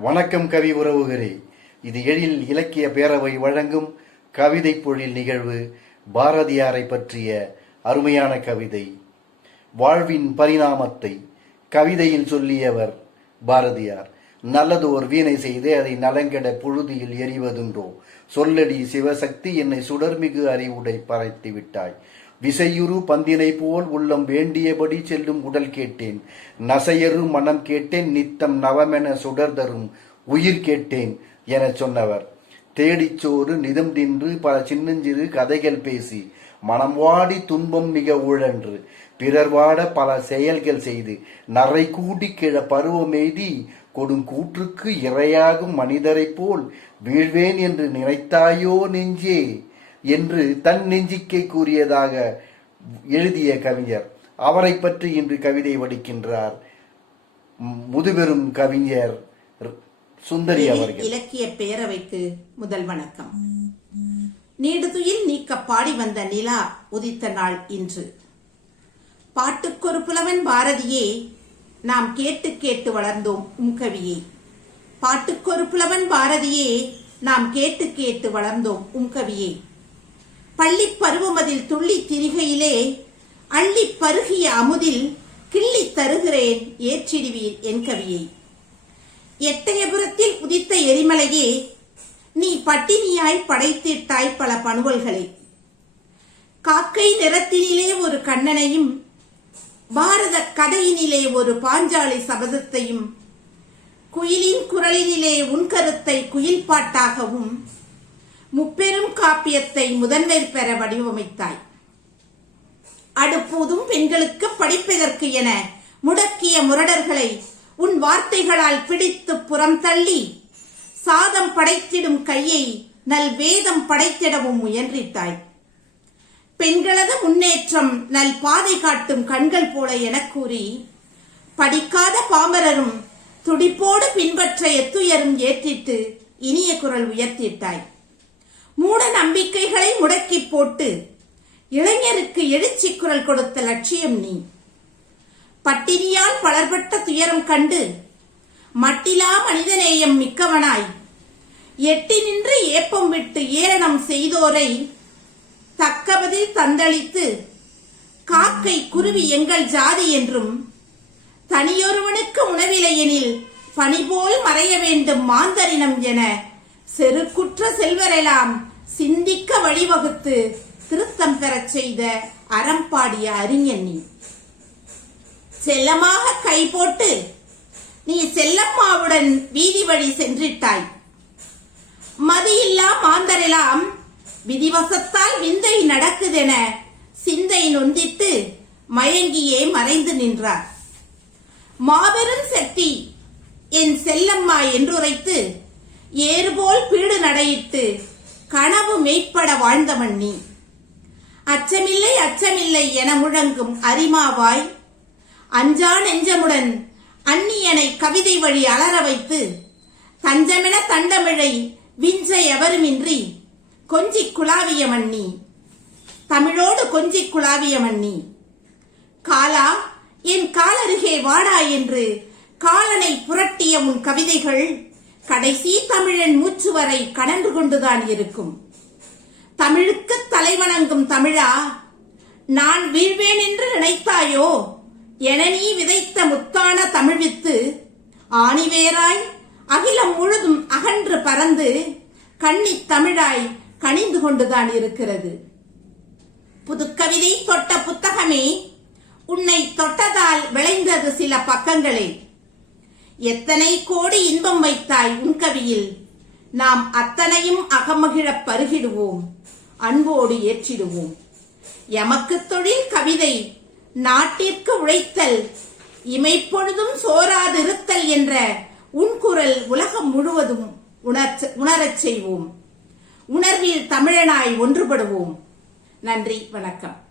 வணக்கம் கவி உறவுகளே. இது எழில் இலக்கிய பேரவை வழங்கும் கவிதை பொழில் நிகழ்வு பாரதியாரை பற்றிய அருமையான கவிதை. வாழ்வின் பரிணாமத்தை கவிதையில் சொல்லியவர் பாரதியார். நல்லது ஒரு வீணை செய்து அதை நலங்கெட புழுதியில் எறிவதுண்டோ? சொல்லடி சிவசக்தி என்னை சுடர்மிகு அறிவுடை பறைத்து விட்டாய் விசையுறு பந்தினை போல் உள்ளம் வேண்டியபடி செல்லும் உடல் கேட்டேன். நசையரு மனம் கேட்டேன் நித்தம் நவமென சுடர்தரும் உயிர் கேட்டேன் எனச் சொன்னவர். தேடிச்சோறு நிதம் தின்று பல சின்னஞ்சிறு கதைகள் பேசி மனம் வாடி துன்பம் மிக உழன்று பிறர் வாட பல செயல்கள் செய்து நரை கூடி கிழ பருவமெய்தி கொடுங்கூற்றுக்கு இரையாகும் மனிதரைப் போல் வீழ்வேன் என்று நினைத்தாயோ நெஞ்சே. என்று தன் நெஞ்சிக்கை கூறியதாக எழுதிய கவிஞர். அவரை பற்றி இன்று கவிதை வடிக்கின்றார் முதுபெரும் கவிஞர் சுந்தரி அவர்கள். இலக்கிய பேரவைக்கு முதல் வணக்கம். நீடுதுயில் நீக்க பாடி வந்த நிலா உதித்த நாள் இன்று. பாட்டுக்கொரு புலவன் பாரதியே நாம் கேட்டு கேட்டு வளர்ந்தோம் உம் கவியே. பாட்டுக்கொரு புலவன் பாரதியே நாம் கேட்டு கேட்டு வளர்ந்தோம் உம் கவியே. பள்ளி பருவமதில் துள்ளி திரிகையிலே அள்ளி பருகிய அமுதில் கிள்ளி தருகிறேன் ஏற்றிடுவீர் என் கவியை. எட்டயபுரத்தில் உதித்த எரிமலையே நீ பட்டினியாய் படைத்திட்டாய் பல பணுவல்களை. காக்கை நிறத்தினிலே ஒரு கண்ணனையும் பாரத கதையினிலே ஒரு பாஞ்சாலி சபதத்தையும் குயிலின் குரலினிலே உன் கருத்தை குயில் பாட்டாகவும் முப்பெரும் காப்பியத்தை முதன்மை பெற வடிவமைத்தாய். அடுப்பூதும் பெண்களுக்கு படிப்பதற்கு என முடக்கிய முரடர்களை உன் வார்த்தைகளால் பிடித்து புறம் தள்ளி சாதம் படைத்திடும் கையை நல் வேதம் படைத்திடவும் முயன்றிட்டாய். பெண்களது முன்னேற்றம் நல் பாதை காட்டும் கண்கள் போல என கூறி படிக்காத பாமரரும் துடிப்போடு பின்பற்ற எத்துயரும் ஏற்றிட்டு இனிய குரல் உயர்த்திட்டாய். மூட நம்பிக்கைகளை முடக்கி போட்டு இளைஞருக்கு எழுச்சி குரல் கொடுத்த லட்சியம் நீ. பட்டினியால் பலர்பட்ட துயரம் கண்டு மட்டிலா மனிதநேயம் மிக்கவனாய். எட்டி நின்று ஏப்பம் விட்டு ஏளனம் செய்தோரை தக்கபதில் தந்தளித்து காக்கை குருவி எங்கள் ஜாதி என்றும் தனியொருவனுக்கு உணவில்லையெனில் பணிபோல் மறைய வேண்டும் மாந்தரினம் என செருக்குற்ற செல்வரெல்லாம் சிந்திக்க வழிவகுத்து திருத்தம் பெறச் செய்த அறம்பாடிய அறிஞன் நீ. செல்லமாக கை போட்டு நீ செல்லம்மாவுடன் வீதி வழி சென்றிட்டாய். மதியில்லா மாந்தரெல்லாம் விதிவசத்தால் விந்தை நடக்குதென சிந்தை நொந்தித்து மயங்கியே மறைந்து நின்றார். மாபெரும் சக்தி என் செல்லம்மா என்றுரைத்து ஏறுபோல் பீடு நடையிட்டு கனவு மெய்ப்பட வாழ்ந்தவன் நீ. அச்சமில்லை அச்சமில்லை என முழங்கும் அரிமாவாய் அஞ்சா நெஞ்சமுடன் அந்நியனை கவிதை வழி அலற வைத்து தஞ்சமென தண்டமிழை விஞ்ச எவருமின்றி கொஞ்சிக் குலாவிய மன்னி தமிழோடு கொஞ்சிக் குலாவிய மன்னி காலா என் காலருகே வாடா என்று காலனை புரட்டிய உன் கவிதைகள் கடைசி தமிழன் மூச்சு வரை கடந்து கொண்டுதான் இருக்கும். தமிழுக்கு தலைவணங்கும் தமிழா நான் வீழ்வேன் என்று நினைத்தாயோ? என நீ விதைத்த முத்தான தமிழ் வித்து ஆணிவேராய் அகிலம் முழுதும் அகன்று பறந்து கண்ணி தமிழாய் கனிந்து கொண்டுதான் இருக்கிறது. புதுக்கவிதை தொட்ட புத்தகமே உன்னை தொட்டதால் விளைந்தது சில பக்கங்களே. எத்தனை கோடி இன்பம் வைத்தாய் உன் கவியில்? நாம் அத்தனையும் அகமகிழப் பருகிடுவோம் அன்போடு ஏற்றிடுவோம். எமக்கு தொழில் கவிதை நாட்டிற்கு உழைத்தல் இமைப்பொழுதும் சோராதிருத்தல் என்ற உன் குரல் உலகம் முழுவதும் உணரச் செய்வோம். உணர்வில் தமிழனாய் ஒன்றுபடுவோம். நன்றி வணக்கம்.